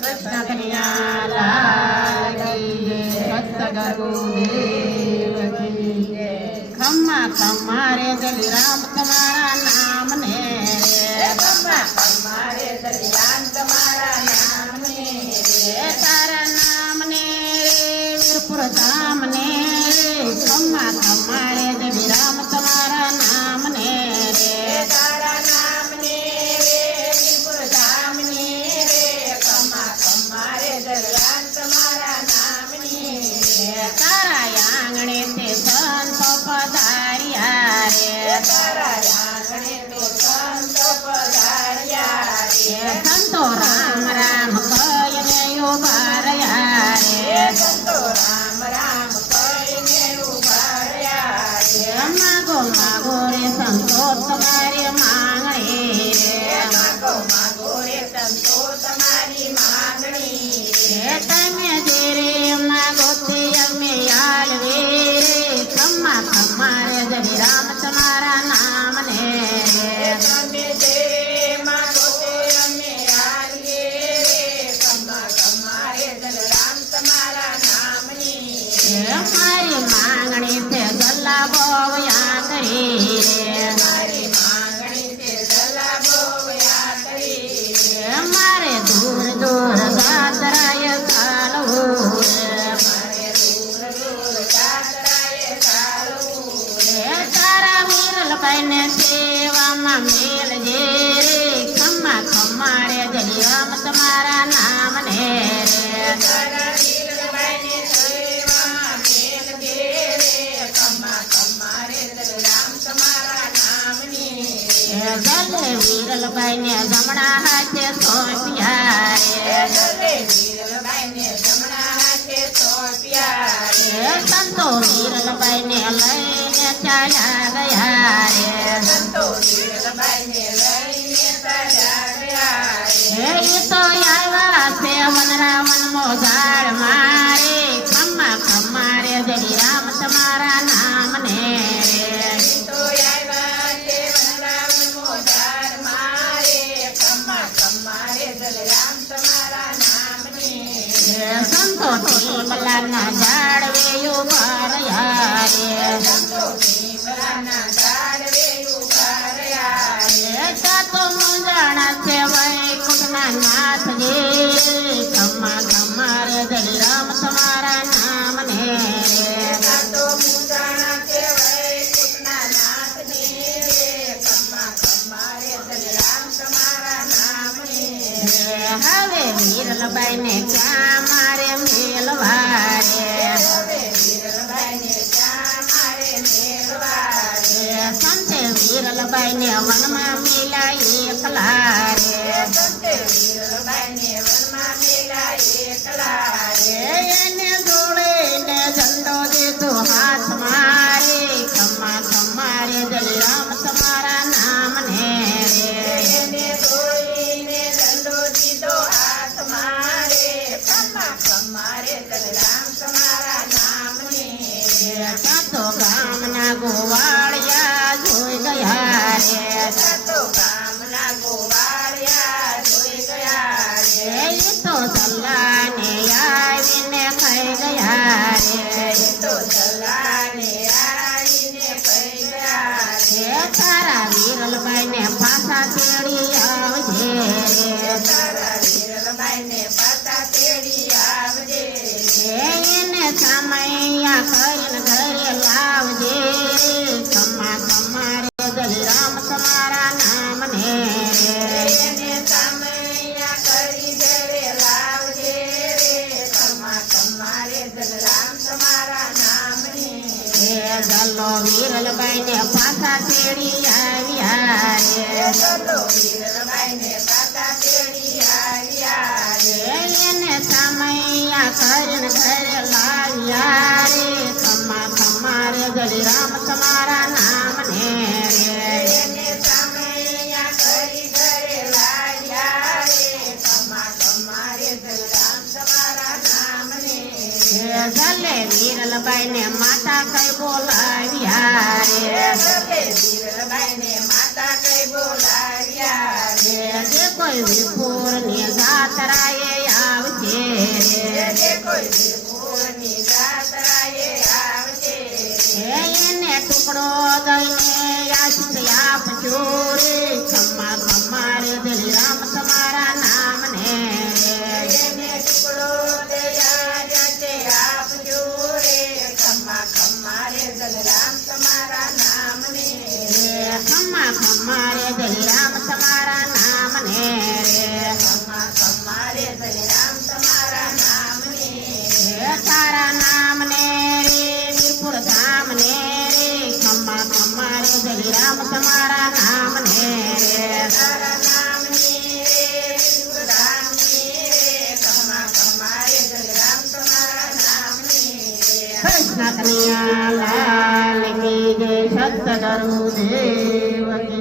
कृष्ण कन्हैया लाल की जय, सतगुरुदेव की जय। खम्मा खम्मा रे जलीराम तुम्हारा नाम ने रे, खम्मा खम्मा रे जलीराम तुम्हारा नाम ने रे, तारा नाम ने रे वीरपुर धाम ने रे, खम्मा खम्मा रे जलीराम तुम्हारा नाम ने रे, तारा नाम ने रे वीरपुर धाम ने रे, खम्मा खम्मा रे जलीराम तुम्हारा नाम ने रे, तारा आंगणे ते संतो पधारिया रे, तारा आंगणे ते संतो पधारिया रे, संतो राम राम कहीने उभा રહ્યા रे, संतो राम राम कहीने उभा રહ્યા रे, मागो मागो रे संतो तुम्हारी मांगणी रे, मागो मागो रे संतो तुम्हारी मांगणी रे, તમે જે રે માગો તે અમે આલવે રે, ખમ્મા ખમ્મા રે જલીરામ તમારા નામ ને રે, તમે જે માગો તે અમે આલવે રે, ખમ્મા ખમ્મા રે જલીરામ તમારા નામ ની રે, મારી માંગણી તે ગલ્લા બોવયા કરી રે, મારી માંગણી તે ગલ્લા બોવયા કરી રે, મારે દૂર દૂર ગાતરાય ચાલવું રે, મારે દૂર દૂર ગાતરાય ચાલવું રે, તારા વિરલ ભાઈને સેવામાં મેલજે રે, ખમ્મા ખમ્મા રે જલીરામ તમારા નામ ને રે, તારા વિરલ ભાઈને સેવામાં મેલજે રે, ખમ્મા ખમ્મા રે જલીરામ તમારા નામ ને રે, ગલે વિરલ ભાઈને જમણા હાથે સોંપ્યા રે, ગલે વિરલ ભાઈને જમણા હાથે સોંપ્યા રે, સંતો વિરલ ભાઈને લઈને ચાલ્યા ગયા રે, સંતો વિરલ ભાઈને લઈને ચાલ્યા ગયા રે, ઈ તો આવ્યા છે વનરાવનમો ઝાડ મારે, ખમ્મા ખમ્મા રે જલીરામ તમારા નામ ને રે, ઈ તો આવ્યા છે વનરાવનમો ઝાડ મારે, ખમ્મા ખમ્મા રે જલીરામ તમારા નામ ને રે, સંતો ભીમલાના ઝાડવે ઉભા રહ્યા રે, સંતો ભીમલાના ઝાડવે ઉભા રહ્યા રે, સાતો મુંજાણા છે વૈકુંઠના નાથજી, ખમ્મા ખમ્મા રે જલીરામ તમારા નામ ને રે, સાતો મુંજાણા છે વૈકુંઠના નાથજી રે, ખમ્મા ખમ્મા રે જલીરામ તમારા નામ ને રે, હવે વિરલભાઈને ક્યાં મારે મેલવા રે, હવે વિરલભાઈને ક્યાં મારે મેલવા રે, સંતે વિરલભાઈને વનમાં મેલા એકલા રે, સંતે વિરલભાઈને વનમાં મેલા એકલા રે, એને જોડેને ઝંડો દીધો હાથમાં રે, ખમ્મા ખમ્મા રે જલીરામ તમારા નામ ને રે, એને જોડીને ઝંડો દીધો હાથમાં રે, ખમ્મા ખમ્મા રે જલીરામ તમારા નામ ને રે, સાતો ગામના ગોવાળિયા જોઈ ગયા રે, સાતો ગામના ગોવાળિયા જોઈ ગયા રે, ઈ તો સલ્લાને આવીને ખાઈ ગયા રે, ઈ તો સલ્લાને આવીને ખાઈ ગયા રે, તારા વિરલભાઈને પાછા તેડી આવજે રે, તારા વિરલભાઈને પાછા તેડી આવજે રે, એને સામૈયા કરીને ઘરે લાવજે રે, ખમ્મા ખમ્મા રે જલીરામ તમારા નામ ને રે, એને સામૈયા કરી ઘરે લાવજે રે, ખમ્મા ખમ્મા રે જલીરામ તમારા નામ ને રે, ગલ્લો વિરલભાઈને પાછા તેડી આવ્યા રે, ગલ્લો વિરલભાઈને પાછા તેડી આવ્યા રે, એને સામૈયા કરીને ઘરે લાવ્યા રે, ખમ્મા ખમ્મા રે જલીરામ તમારા નામ ને રે, એને સામૈયા કરી ઘરે લાવ્યા રે, ખમ્મા ખમ્મા રે જલીરામ તમારા નામ ને રે, ગલે વિરલભાઈને માતા કઈ બોલાવ્યા રે, ગલે વિરલભાઈને માતા કઈ બોલાવ્યા રે, જે કોઈ વિપુરની જાતરાએ એને ટુકડો દઈને આશીષ આપજો રે ખમ્મા ખમ્મા રે દલીરામ તમારા નામને ખમ્મા ખમ્મા રે દલીરામ તમારા નામને રે તારા નામને રે વીરપુર ધામને રે ખમ્મા ખમ્મા રે દલીરામ તમારા નામને કૃષ્ણ કનૈયા લાલ કી જય સત ગુરુદેવ કી